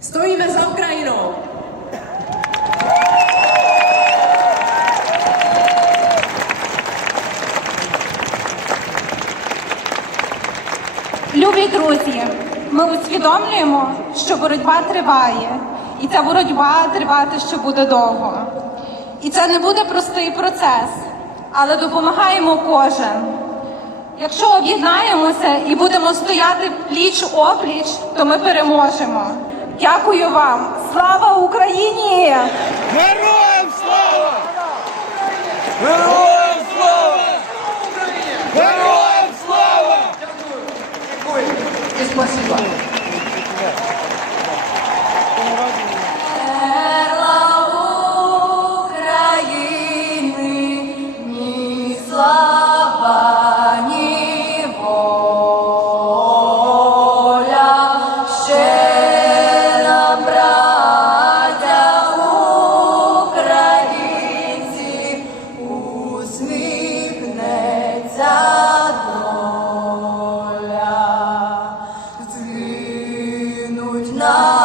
Stojíme za Ukrajinou. Любі друзі, ми усвідомлюємо, що боротьба триває, і ця боротьба тривати ще буде довго. І це не буде простий процес, але допомагаємо кожен. Якщо об'єднаємося і будемо стояти пліч опліч, то ми переможемо. Дякую вам! Слава Україні! Героям слава! Героям 나